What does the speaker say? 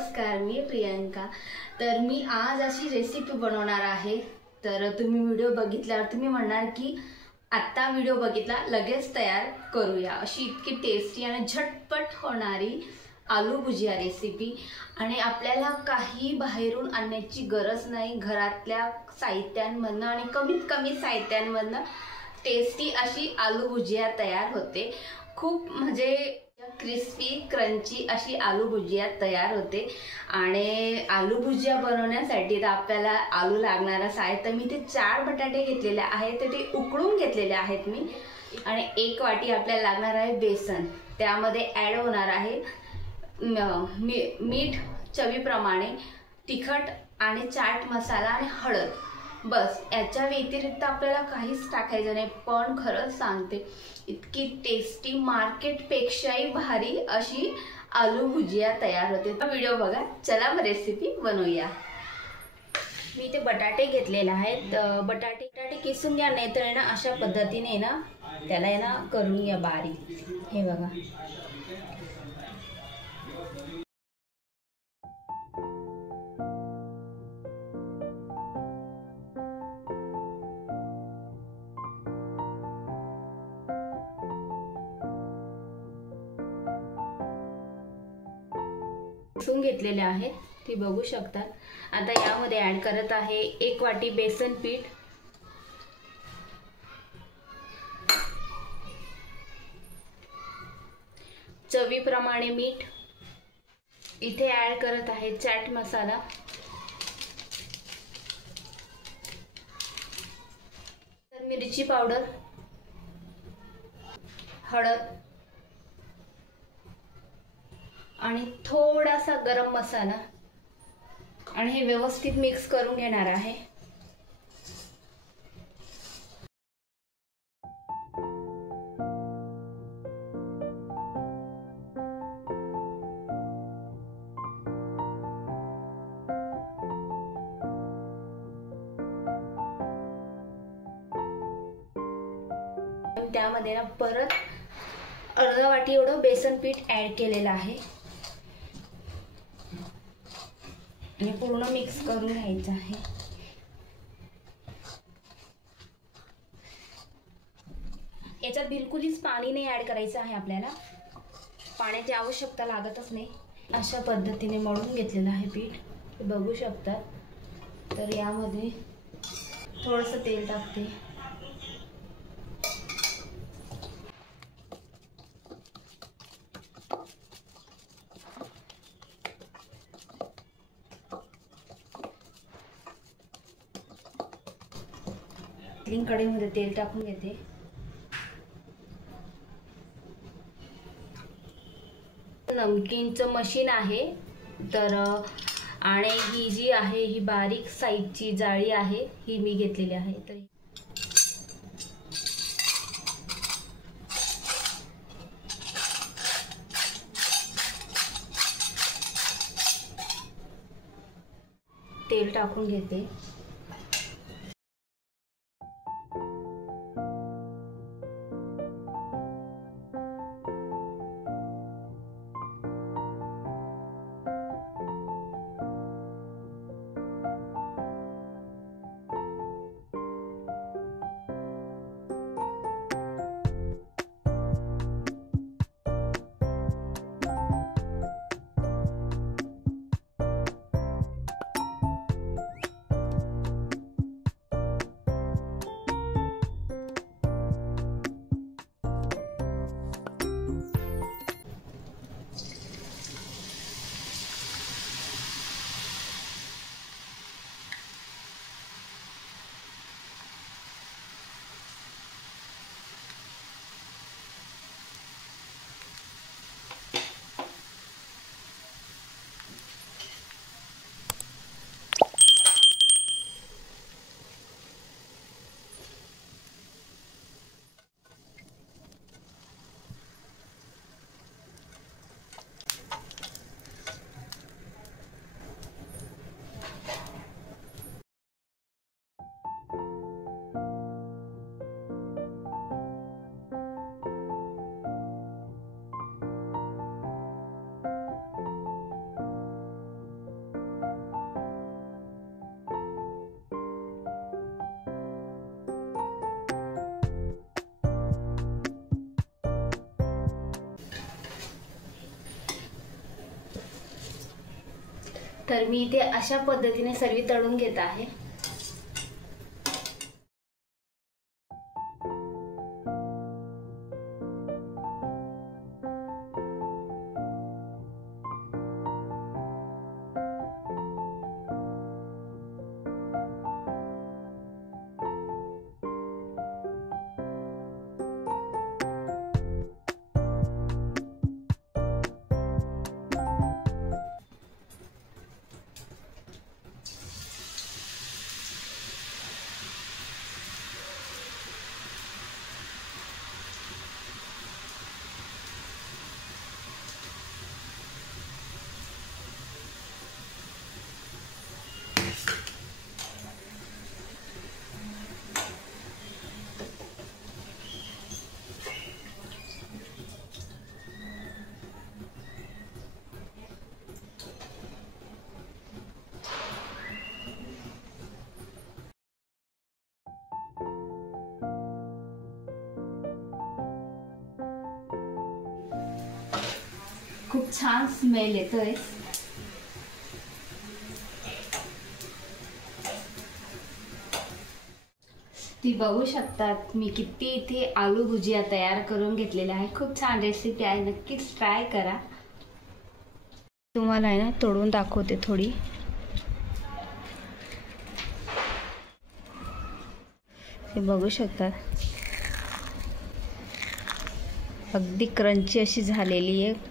नमस्कार, मी प्रियंका। तर मी आज अशी रेसिपी बनवणार आहे। तर तुम्ही व्हिडिओ बघितल्यावर तुम्ही म्हणणार की आता व्हिडिओ बघितला लगेच तयार करूया, अशी इतकी टेस्टी आणि झटपट होणारी आलू भुजिया रेसिपी। आणि आपल्याला काही बाहेरून आणण्याची गरज नाही, घरातल्या साहित्यांमधनं आणि कमीत कमी साहित्यांमधनं टेस्टी अशी आलू भुजिया तयार होते। खूप म्हणजे क्रिस्पी क्रंची अशी आलू भुजिया तयार होते। आणि आलू भुजिया बनवण्यासाठी तर आपल्याला आलू लागणारा साहित्य मी ते 4 बटाटे घेतलेले आहेत, ते उकळून घेतलेले आहेत मी। आणि 1 वाटी आपल्याला लागणार आहे बेसन, त्यामध्ये ॲड होणार आहे मीठ चवीप्रमाणे, तिखट आणि चाट मसाला आणि हळद, बस। याच्या व्यतिरिक्त आपल्याला काहीच टाकायचं नाही। पण खरंच सांगते, इतकी टेस्टी, मार्केटपेक्षाही भारी अशी आलू भुजिया तयार होते। तर व्हिडिओ बघा, चला मग रेसिपी बनवूया। मी ते बटाटे घेतलेले आहेत, बटाटे किसून घ्या, नाही तर ना अशा पद्धतीने ना त्याला ना करून घ्या बारीक। हे बघा, किसून घेतलेले आहेत, ती बघू शकता। आता यामध्ये ऍड करत आहे 1 वाटी बेसन पीठ, चवीप्रमाणे मीठ, इथे ऍड करत आहे चाट मसाला, मिरची पावडर, हळद आणि थोडासा गरम मसाला, आणि हे व्यवस्थित मिक्स करून घेणार आहे। त्यामध्ये ना परत अर्धा वाटी एवढं बेसन पीठ ऍड केलेलं आहे आणि पूर्ण मिक्स करून घ्यायचं आहे। याच्यात बिलकुलच पाणी नाही ऍड करायचं आहे, आपल्याला पाण्याची आवश्यकता लागतच नाही। अशा पद्धतीने मळून घेतलेलं आहे पीठ, बघू शकता। तर यामध्ये थोडंसं तेल टाकते, कढईमध्ये तेल टाकून घेते। नमकीनचं मशीन आहे, तर आणि ही जी आहे ही बारीक साईजची जाळी आहे, ही मी घेतलेली आहे। तर तेल टाकून घेते, तर मी इथे अशा पद्धतीने सर्व तळून घेत आहे. खूप छान स्मेल येतोय. ती बघू शकतात मी किती इथे आलू भुजिया तयार करून घेतलेला आहे. खूप छान रेसिपी आहे, नक्कीच ट्राय करा. तुम्हाला आहे ना तोडून दाखवते थोडी. हे बघू शकतात अगदी क्रंची अशी झालेली आहे.